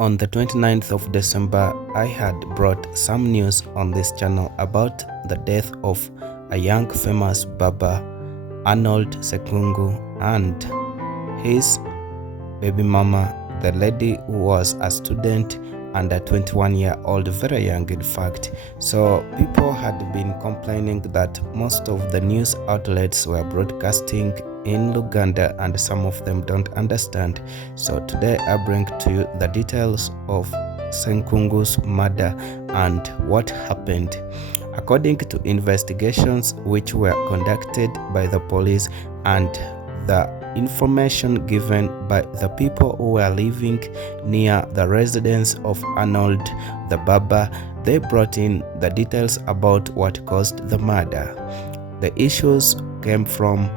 On the 29th of December, I had brought some news on this channel about the death of a young famous barber, Arnold Sekungu, and his baby mama, the lady who was a student and a 21-year-old, very young in fact. So people had been complaining that most of the news outlets were broadcasting in Uganda and some of them don't understand. So today I bring to you the details of Senkungu's murder and what happened. According to investigations which were conducted by the police and the information given by the people who were living near the residence of Arnold the barber, they brought in the details about what caused the murder. The issues came from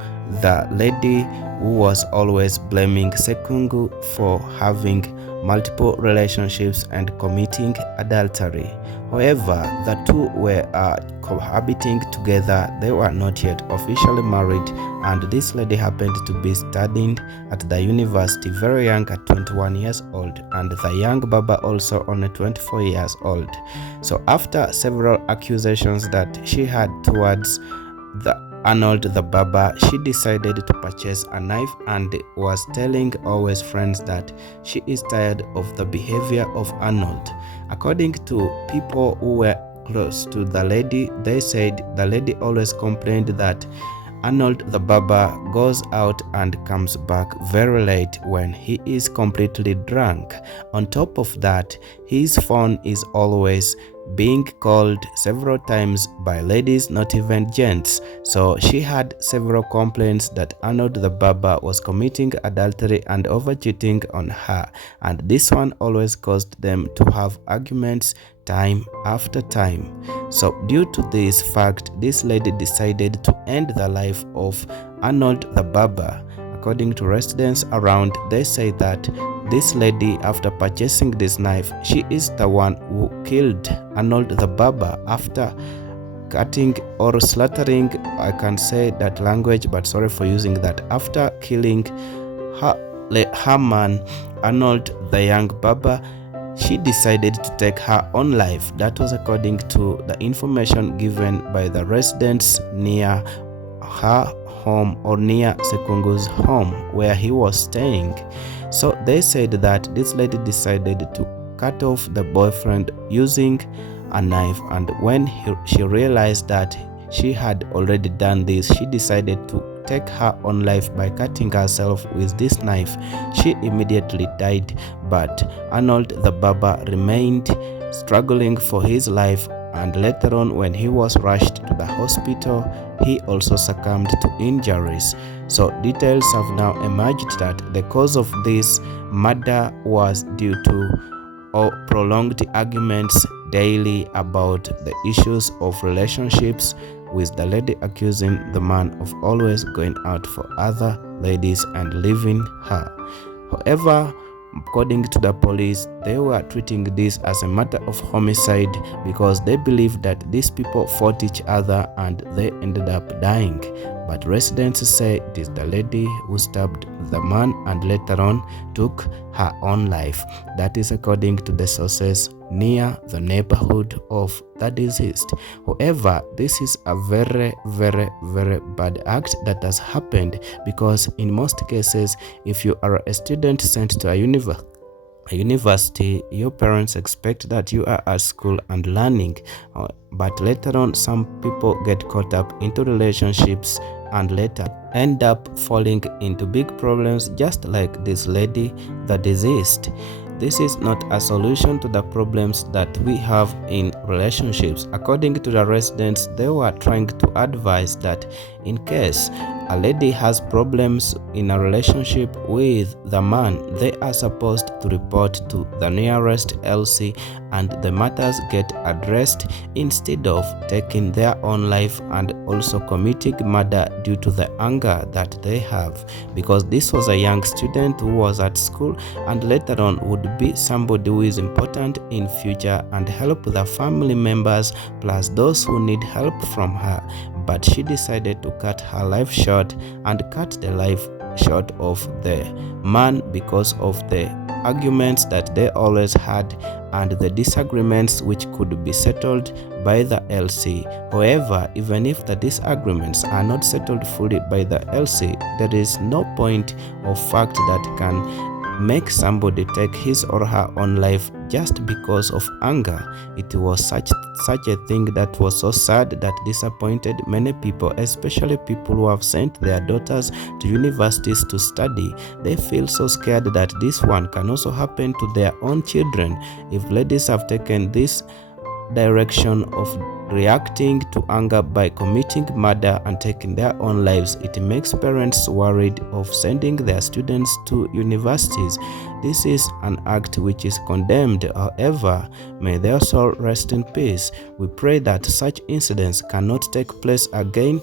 the lady who was always blaming Sekungu for having multiple relationships and committing adultery. However, the two were cohabiting together. They were not yet officially married, and this lady happened to be studying at the university very young at 21 years old, and the young barber also only 24 years old. So after several accusations that she had towards the Arnold the barber, she decided to purchase a knife and was telling always friends that she is tired of the behavior of Arnold. According to people who were close to the lady, they said the lady always complained that Arnold the barber goes out and comes back very late when he is completely drunk. On top of that, his phone is always being called several times by ladies, not even gents. So she had several complaints that Arnold the barber was committing adultery and over-cheating on her, and this one always caused them to have arguments time after time. So due to this fact, this lady decided to end the life of Arnold the barber. According to residents around, they say that this lady, after purchasing this knife, she is the one who killed Arnold the barber after cutting or slaughtering, I can say that language, but sorry for using that, after killing her man, Arnold the young barber. She decided to take her own life. That was according to the information given by the residents near her home, or near Sekungu's home where he was staying. So they said that this lady decided to cut off the boyfriend using a knife, and when she realized that she had already done this, she decided to take her own life by cutting herself with this knife. She immediately died, but Arnold the barber remained struggling for his life, and later on when he was rushed to the hospital, he also succumbed to injuries. So details have now emerged that the cause of this murder was due to prolonged arguments daily about the issues of relationships, with the lady accusing the man of always going out for other ladies and leaving her. However, according to the police, they were treating this as a matter of homicide because they believed that these people fought each other and they ended up dying. But residents say it is the lady who stabbed the man and later on took her own life. That is according to the sources near the neighborhood of the deceased. However, this is a very bad act that has happened, because in most cases, if you are a student sent to a university, your parents expect that you are at school and learning, but later on some people get caught up into relationships and later end up falling into big problems, just like this lady, the deceased. This is not a solution to the problems that we have in relationships. According to the residents, they were trying to advise that in case a lady has problems in a relationship with the man, they are supposed to report to the nearest LC and the matters get addressed, instead of taking their own life and also committing murder due to the anger that they have. Because this was a young student who was at school and later on would be somebody who is important in future and help the family members plus those who need help from her. But she decided to cut her life short and cut the life short of the man because of the arguments that they always had and the disagreements which could be settled by the LC. However, even if the disagreements are not settled fully by the LC, there is no point of fact that can make somebody take his or her own life just because of anger. It was such a thing that was so sad that disappointed many people, especially people who have sent their daughters to universities to study. They feel so scared that this one can also happen to their own children. If ladies have taken this direction of reacting to anger by committing murder and taking their own lives, it makes parents worried of sending their students to universities. This is an act which is condemned. However, may their soul rest in peace. We pray that such incidents cannot take place again